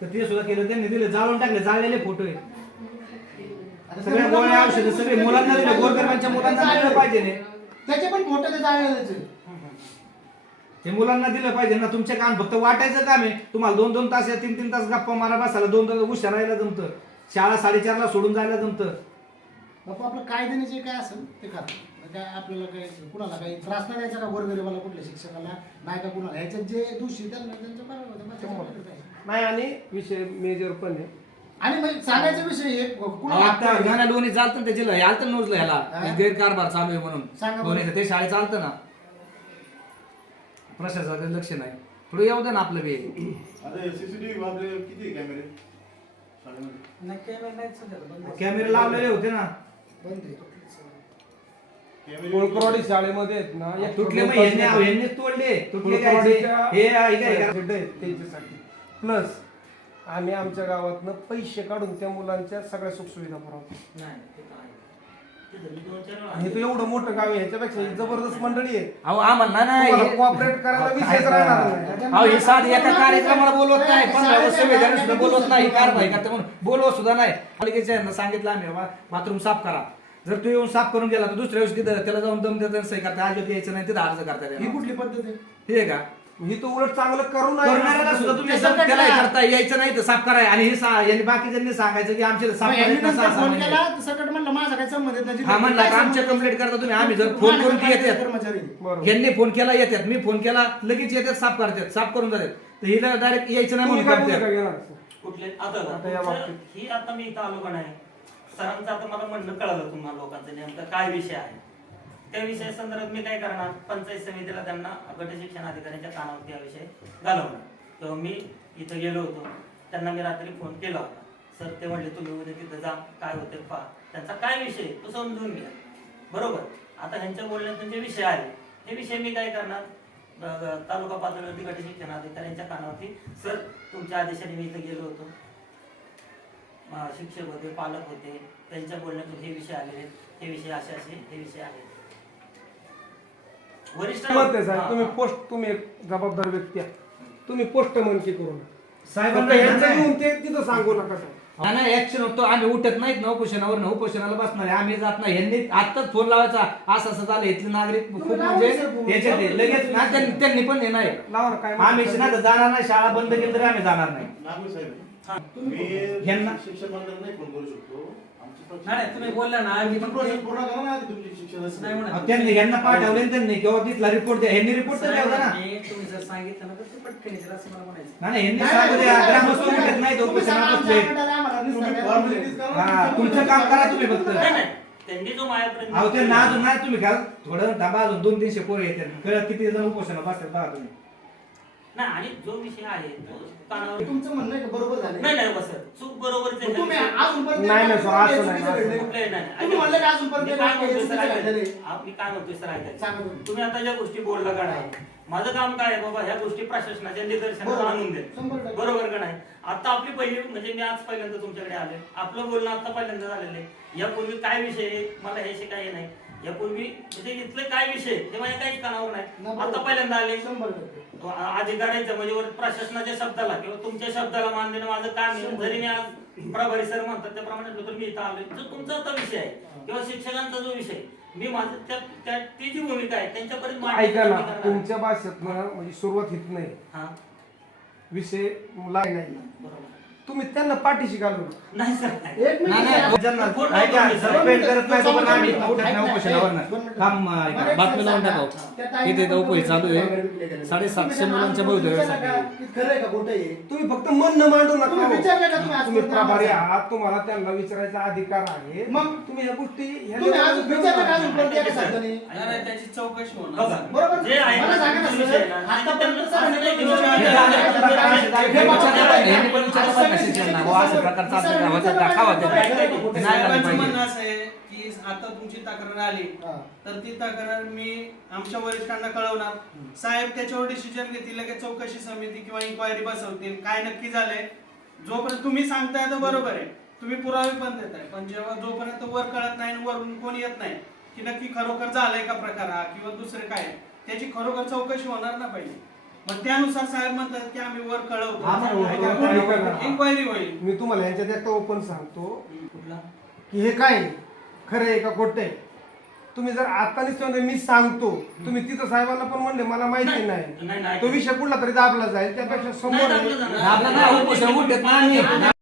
तर ते सुद्धा केलं. त्यांनी दिले जाळून टाकले जाळलेले फोटो आहे सगळ्या ते गोळ्या औषधं सगळे मुलांना दिले गोरगरबांच्या मुलांना दिलं पाहिजे त्याचे पण फोटो ते जाळलेलेच आहे. ते मुलांना दिलं पाहिजे ना तुमचे काम फक्त वाटायचं काम आहे. तुम्हाला दोन दोन तास या तीन तीन तास गप्पा मारा बसायला दोन तास उशा राहायला जमतं. शाळा साडेचारला सोडून जायला जमतं. बापू आपलं कायद्याने जे काय असेल ते करा. काय आपल्याला काही कुणाला काही त्रास नाही द्यायचा का गोरगरीबाला कुठल्या शिक्षकाला? नाही का कुणाला? ह्याच्यात जे दोषी त्यांना त्यांचं होतं. नाही आणि विषय मेजर पण आहे. आणि मग सांगायचा विषय कुणाला आता लोणी चालतं ना त्याची आलतं न्यूजला ह्याला? गैरकारभार चालू आहे सांगा म्हणून बरं. ते शाळेत चालतं ना. प्रशासनाचं लक्ष नाही. थोडं येऊ दे ना आपलं बी. आता सीसीटीव्ही आपले किती कॅमेरे शाळेमध्ये कॅमेरे लावलेले होते ना. बंद आहे. कॅमेरे कोळकरवाडी शाळेमध्ये आहेत ना एक तुटले मग यांनी यांनीच तोडले. तुटले काय ते? हे आहे काय का? खड्डे आहेत? त्यांच्यासाठी. प्लस आम्ही आमच्या गावातनं पैसे काढून त्या मुलांच्या सगळ्या सुखसुविधा पुरवतो. आणि तो एवढं मोठं गाव आहे ह्याच्यापेक्षा ही जबरदस्त मंडळी आहे. अहो आम्हाला नाही हे- कोऑपरेट करायला विषयच राहणार नाही. अहो हे साधी एका कार्यक्रमाला बोलवत नाही पंधरा वर्ष वेळेला सुद्धा बोलवत नाही करते म्हणून बोलवत सुद्धा नाही. पालिकेच्या यांना सांगितलं आम्ही बाबा बाथरूम साफ करा. जर तू येऊन साफ करून गेला तर दुसऱ्या दिवशी तिथं त्याला जाऊन दम देता सही करता आज यायचं नाही तिथं अर्ज करता ही. कुठली पद्धत आहे? हे का? ही तो उलट चांगलं करून आहे. करणाऱ्याला सुद्धा तुम्ही ते जर संकट त्याला हे नाही. करता यायचं नाही तर साफ कराय आणि हे सा- यांनी बाकीच्यांनी सांगायचं की आमचे साफ मग यांनी करायचं नंतर सहा- सहा फोन महिने. केला तर सकट म्हणलं माझा काही संबंध येत नाही. हा म्हणला काय का आमच्या? कंप्लेंट करता तुम्ही आम्ही जर फोन करून की येतात कर्मचारी बरोबर यांनी फोन केला येतात मी फोन केला लगेच येतात साफ करतात साफ करून जातात तर हिला डायरेक्ट यायचं नाही तुम्ही म्हणून काय करतात कुठले आता आता या तुमचं- बाबतीत. ही आता मी इथं आलो का नाही सरांचं आता मला म्हणणं कळलं तुम्हाला लोकांचं नेमकं काय विषय आहे त्या विषया संदर्भात मी काय करणार? पंचायत समितीला त्यांना गट शिक्षण अधिकाऱ्यांच्या कानावरती हा विषय घालवणार. तेव्हा मी इथं गेलो होतो. त्यांना मी रात्री फोन केला होता. सर ते म्हणले तुम्ही उद्या तिथं जा. काय होते पहा. त्यांचा काय विषय? तो समजून घ्या. बरोबर? आता ह्यांच्या बोलण्यातून जे विषय आले हे विषय मी काय करणार? तालुका पातळीवरती गट शिक्षण अधिकाऱ्यांच्या कानावरती सर तुमच्या आदेशाने मी इथं गेलो होतो. शिक्षक होते पालक होते. त्यांच्या बोलण्यातून हे विषय आलेले आहेत. हे विषय असे असे हे विषय आहेत. वरिष्ठ मत आहे साहेब तुम्ही. पोस्ट तुम्ही एक जबाबदार व्यक्ती आहे. तुम्ही पोस्ट मनकी करू नका. फक्त साहेबांना यांचं यांचं घेऊन ते तिथं सांगू नका साहेब. हा नाही ऍक्शन होतो. आम्ही उठत नाहीत ना उपोषणावर ना उपोषणाला बसणार आहे. आम्ही जात नाही. यांनी आत्ताच फोन लावायचा. असं असं झालं. इथले नागरिक खूप म्हणजे याच्यात आहे. लगेच ना त्यांनी त्यांनी पण हे नाही. लावा ना काय आम्ही ना तर जाणार नाही. शाळा बंद केली तरी आम्ही जाणार नाही. नागपूर साहेब. मी यांना- शिक्षण मंडळ नाही फोन करू शकतो. नाही, तुम्ही बोलला ना, प्रोसेस पूर्ण करा ना आधी तुमची शिक्षणाची. नाही म्हणत. अहो, त्यांनी यांना पाठवले ना त्यांनी किंवा तिथला रिपोर्ट द्या. ह्यांनी रिपोर्ट तर द्यावा ना. तुम्ही जर सांगितलं ना तर ते पटकन येतील असं मला म्हणायचं. नाही, नाही ह्यांनी नाही, सांगू द्या. नाही, ग्रामस्थ तुम्ही उठत नाही तुम्ही सांगा, उपोषणाला आमच्या बसले. मंडळाला आम्हाला तुम्ही निसर्ग- formalities करा. हा तुमचं काम करा तुम्ही फक्त. नाही नाही त्यांनी जो माझ्यापर्यंत अहो ते ना अजून नाही तुम्ही घाल थोडं थांबा अजून दोन तीनशे पोरे येतात. कळत किती जण उपोषणाला बसतात बघा तुम्ही. नाही आणि जो विषय आहे तो कानावर तुमचं म्हणणं आहे का बरोबर झालं नाही नाही बस चूक बरोबरच आहे. तुम्ही अजूनपर्यंत नाही, नाही, सर, असं नाही, चुकीचं असं घडलंय. कुठलंही नाही, नाही. तुम्ही म्हणलं का अजूनपर्यंत मी काय म्हणतोय सर, ऐका. घडलेलं आहे? आप- मी काय म्हणतोय सर ऐकायचं. सांगा तुम्ही. तुम्ही आता ज्या गोष्टी बोलला का नाही माझं काम काय आहे बाबा ह्या गोष्टी प्रशासनाच्या निदर्शनाला बरोबर. आणून दे टक्के. बरोबर का नाही आता आपली पहिली म्हणजे मी आज पहिल्यांदा तुमच्याकडे आले आपलं बोलणं आता पहिल्यांदा झालेलं आहे यापूर्वी काय विषय आहे मला हे शिकाय नाही यापूर्वी म्हणजे इथले काय विषय आहे, हे माझ्या काहीच कानावर नाही, नाही बरोबर. आता पहिल्यांदा आले शंभर टक्के. तो अधिकाऱ्यांच्या म्हणजे वर प्रशासनाच्या शब्दाला किंवा तुमच्या शब्दाला मान देणं माझं काम आहे. जरी मी आज प्रभारी सर म्हणतात त्याप्रमाणे तर मी इथं आलोय. जो तुमचा आता विषय आहे. किंवा शिक्षकांचा जो विषय मी माझं त्या त्या- ती जी भूमिका आहे त्यांच्यापर्यंत मांडण्याचा ऐका ना. तुमच्या भाषेत म्हणजे सुरुवात हित नाही. हा. विषय लाय नाही. बरोबर. तुम्ही त्यांना पाठीशी घालू नका. नाही सर नाही. एक मिनिट नाही. नाही, ऐका, करत नाही, तोपर्यंत आम्ही. उठत नाही ऐका, बातमी लावून. टाकावं. ताईने इथे चालू आहे. साडेसातशे मुलांच्या बहुतेक का? खोटं आहे तुम्ही फक्त मन न मांडू नका तुम्ही हो. विचारलं का तुम्ही तुम्ही आजपर्यंत प्रभारी आम्हाला? आहात तुम्हाला त्यांना विचारायचा अधिकार आहे मग? तुम्ही या गोष्टी ह्या तुम्ही आज लेवलवर विचारलं का घेऊन अजून कोणत्या एका सर. शब्दाने? नाही, नाही, त्याची चौकशी बघा, होणार बरोबर. जे आहे मला सांगा ना, सर. आतापर्यंत सर, हे हे हे पण बुवा, का? होतं का? का होतं? नाही झालं साहेबांचं पाहिजे. म्हणणं असं आहे की आता तुमची तक्रार आली. तर ती तक्रार मी आमच्या वरिष्ठांना कळवणार साहेब त्याच्यावर डिसिजन घेतील लगेच चौकशी समिती किंवा इन्क्वायरी बसवतील काय नक्की झालंय जोपर्यंत तुम्ही सांगताय तर बरोबर आहे तुम्ही पुरावे पण देताय पण जेव्हा जोपर्यंत वर कळत नाही आणि वरून कोणी येत नाही की नक्की खरोखर झालंय का प्रकार हा किंवा दुसरे काय त्याची खरोखर चौकशी होणार ना पाहिजे मग त्यानुसार साहेब म्हणतात की आम्ही वर वर कळवतो कळवतो. इन्क्वायरी होईल. मी तुम्हाला ह्यांच्यात एकटा ओपन सांगतो. कुठला? की हे काय आहे? खरं आहे का खोटं आहे? तुम्ही जर आता निश्चित मी सांगतो तुम्ही तिथं साहेबांना पण म्हणले मला माहिती नाही, नाही. नाही तो विषय कुठला तरी दाबला जाईल त्यापेक्षा समोर दाबला नाही उपोषण उठत